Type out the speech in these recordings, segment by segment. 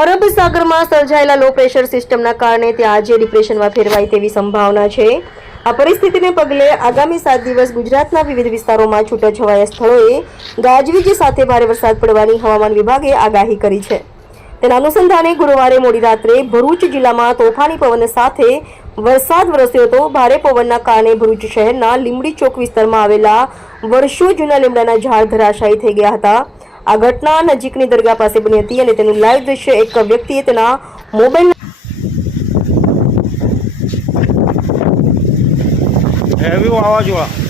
અરબ સાગરમાં સર્જાયેલા low pressure સિસ્ટમના કારણે ત્યાં આજે ડિપ્રેશનમાં ફેરવાય તેવી સંભાવના છે. આ પરિસ્થિતિને પગલે આગામી સાત દિવસ ગુજરાતના વિવિધ વિસ્તારોમાં છૂટાછવાયા સ્થળોએ ગાજવીજ સાથે ભારે વરસાદ પડવાની હવામાન વિભાગે આગાહી કરી છે. તેના અનુસંધાને ગુરુવારે મોડી રાત્રે ભરૂચ જિલ્લામાં તોફાની પવન સાથે વરસાદ વરસ્યો હતો. ભારે પવનના કારણે ભરૂચ શહેરના લીમડી ચોક વિસ્તારમાં આવેલા વર્ષો જૂના લીમડાના ઝાડ ધરાશાયી થઈ ગયા હતા. આ ઘટના નજીકની દરગાહ પાસે બની હતી અને તેનું લાઈવ દ્રશ્ય એક વ્યક્તિએ તેના મોબાઈલ હેવી વાવાઝોડા.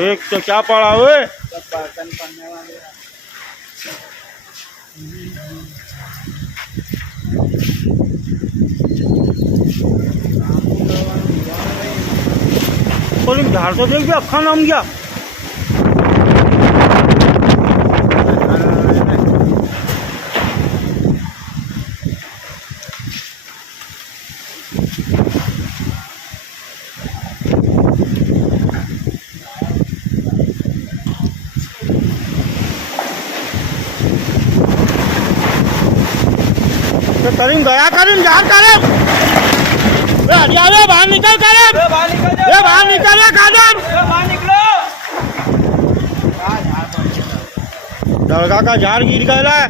એક તો ચા પાડ આવે ઓલી ઝાડ करीम गया करीम यार करीम बे बाहर निकल करीम बाहर निकल बाहर निकल करीम दरगाह का झाड़ गिर गया है।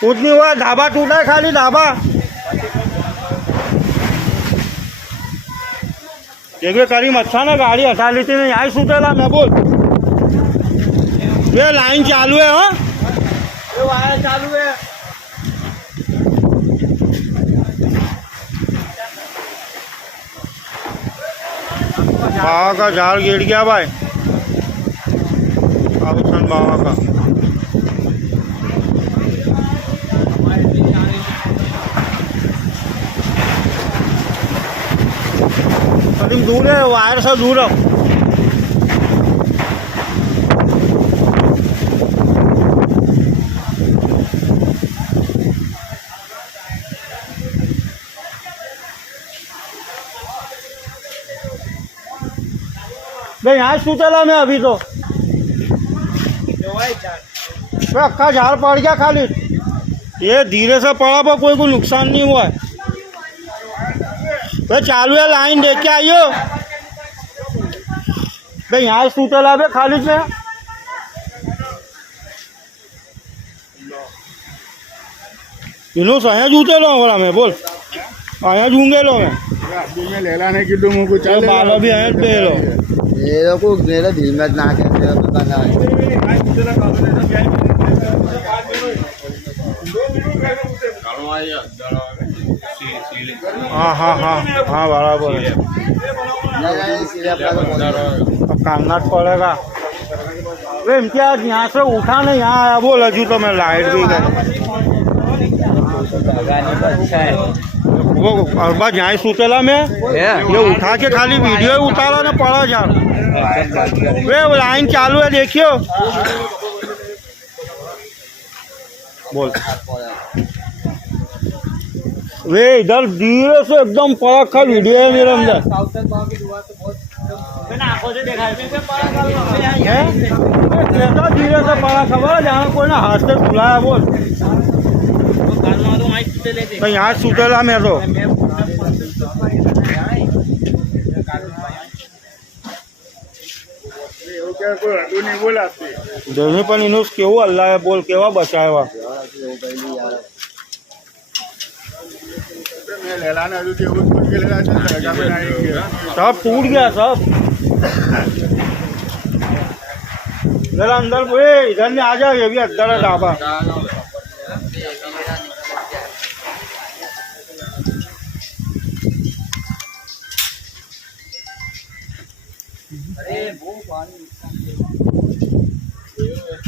कुछ नहीं हुआ ढाबा टूटा खाली ढाबा। देखिए करीम अच्छा ना गाड़ी हटा लेती नहीं आई सुटेला मैं बोल ये लाइन चालू है हाँ चालू है बाबा का झाड़ गिर गया भाई आभूषण बाबा का करीम दूर है वायर से दूर है। भाई यहाँ सुतेला मैं अभी तो। अक्का झाड़ पड़ गया खाली। ये धीरे से पड़ा पर कोई को नुकसान नहीं हुआ है। भाई चालू है लाइन देख के आइयो। भाई यहाँ सूतल आ खाली से। इनो जूते लो बोला मैं बोल। आया जूँगे लो मैं। लेलाने की तुम को चल भी लो। ये को मेरा दिल में ना के दुकान है। तो आया दड़ा हाँ हाँ हाँ। हाँ बराबर अब काटना तो पड़ेगा वे इम्तियाज़ यहाँ से उठा नहीं, यहाँ आया। बोल अजू तो मैं लाइट भी गई वो अरबा यहाँ सुतेला में। ये उठा के खाली वीडियो ही उतारा ना, पड़ा जा। वो लाइन चालू है, देखियो। बोल। वे इधर धीरे से एकदम पड़ा खा वीडियो है मेरे अंदर है? कैसा धीरे से पड़ा खबर है जहाँ कोई ना हाथ से बुलाया बोल तो यहाँ सुतेला मैं तो એવું કે કોઈ હતું નહીં બોલાતી દેવી પણ એનું કેવું અલ્લાહે બોલ કેવા બચાવ્યા सब टूट गया सब। जरा अंदर ए इधर में आ जाओ ये भी अंदर है ढाबा ये पाली माली सब गिर गए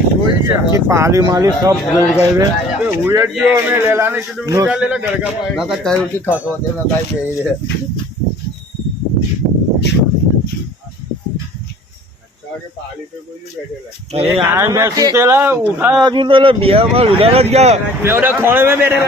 वे हुए जो हमें ले लाने की तुम क्या ले ला घर का पाए मैं कहा तय उठी खासो दे मैं कहा दे दे आगे पहाड़ी पे कोई नहीं बैठे अरे यार मैं सुतेला उठा हजू तो બે વાર ઉધાર જ ગયા મેં ઓલા ખોળે મેં બેઠેલા